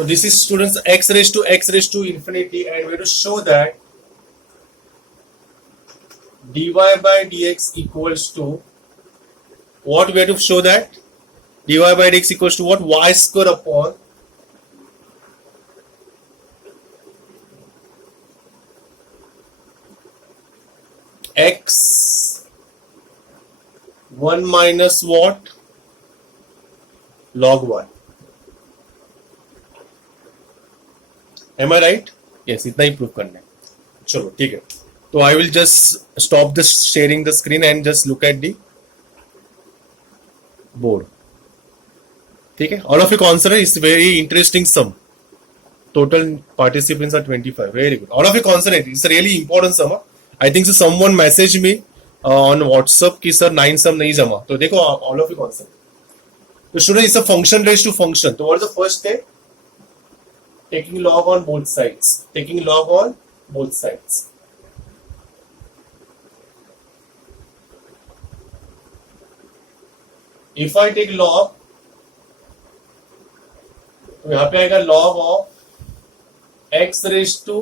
So this is students x raised to infinity, and we have to show that dy by dx equals to what? We have to show that dy by dx equals to what? Y square upon x 1 minus what? Log y. Am I right? Yes, इतना ही prove करना है. चलो ठीक है. तो I will just stop this sharing the screen and just look at the board. ठीक है. All of you consider it's very interesting sum. Total participants are 25. Very good. All of you consider it. It's a really important sum. I think so someone messaged me on WhatsApp कि sir 9 sum नहीं जमा. तो देखो all of you consider. तो student it's a function raised to function. So what is the first step? Taking log on both sides. Taking log on both sides. If I take log, तो यहाँ पे आएगा log of x raised to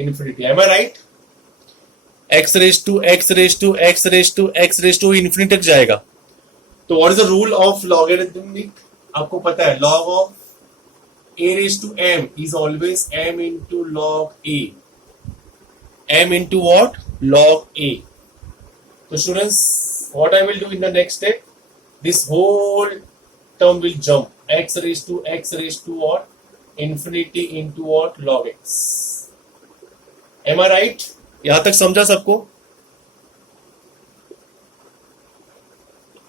infinity. Am I right? x raised to infinity तक जाएगा. तो what is the rule of logarithmic? आपको पता है log of a raised to m is always m into log a. M into what? Log a. So students, what I will do in the next step? This whole term will jump. X raised to what? Infinity into what? Log x. Am I right? यहां तक समझा सबको?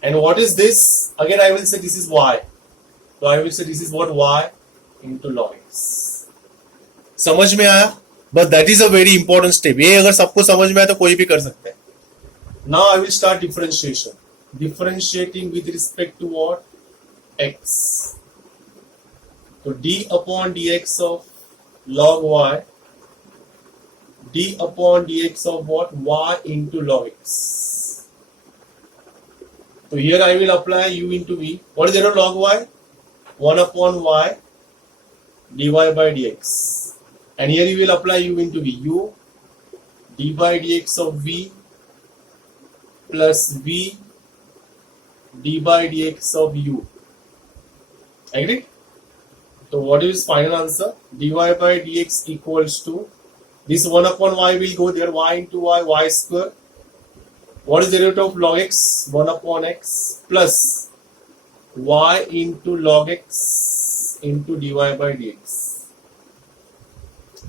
And what is this? Again I will say this is y. So I will say this is what? Y into log x. समझ में आया? But that is a very important step. ये अगर सबको समझ में आया तो कोई भी कर सकता है. Now I will start differentiation. Differentiating with respect to what? X. So d upon dx of log y. D upon dx of what? Y into log x. So here I will apply u into v. What is that of log y? 1 upon y dy by dx. And here you will apply u into v. U d by dx of v plus v d by dx of u. Agree? So what is final answer? Dy by dx equals to this 1 upon y will go there, y into y square. What is the derivative of log x? 1 upon x plus y into log x into dy by dx.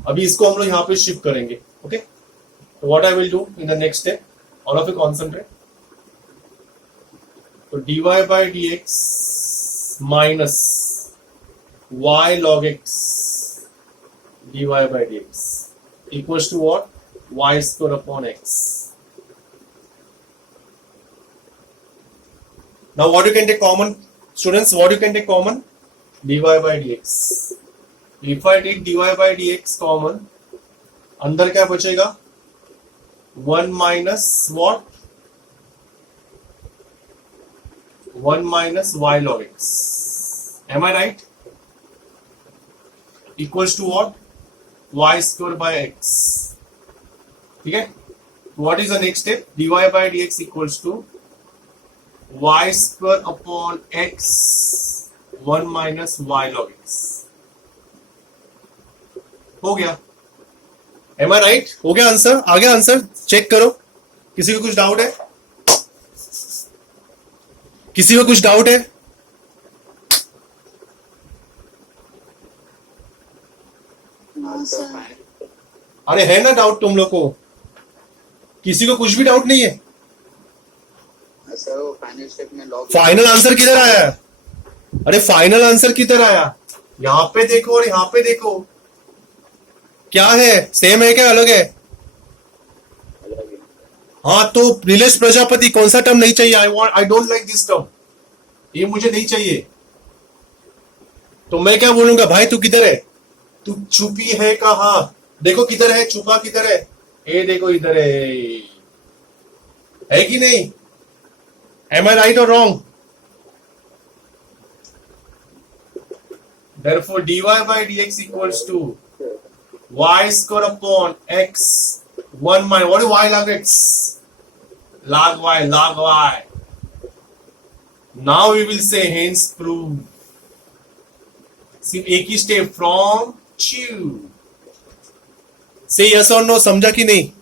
अभी इसको हम लोग यहाँ पे shift करेंगे. Okay, तो what I will do in the next step, all of you concentrate. तो dy by dx minus y log x dy by dx equals to what? Y square upon x. Now what you can take common, students? What you can take common? dy by dx. If I take dy by dx common, अंदर क्या बचेगा? 1 minus what? 1 minus y log x. Am I right? Equals to what? Y square by x. ठीक है? What is the next step? dy by dx equals to y square upon x 1 minus y log x. हो गया. Am I right? हो गया answer? आ गया answer? Check करो. किसी को कुछ डाउट है? किसी को कुछ डाउट है? अरे है ना डाउट तुम लोग को? किसी को कुछ भी डाउट नहीं है? फाइनल आंसर किधर आया? अरे फाइनल आंसर किधर आया? यहाँ पे देखो और यहाँ पे देखो. क्या है? सेम है क्या अलग है? हाँ, तो नीलेश प्रजापति कौन सा टर्म नहीं चाहिए? I don't like this term. ये मुझे नहीं चाहिए. तो मैं क्या बोलूंगा? भाई तू किधर है? तू छुपी है कहाँ? देखो किधर है, छुपा किधर है? ये देखो इधर है कि नहीं? Am I right or wrong? Therefore, dy by dx equals to y square upon x 1 minus, what is y log x? Log y, log y. Now we will say hence prove. सिर्फ एक ही step from chew. से yes और no, समझा कि नहीं?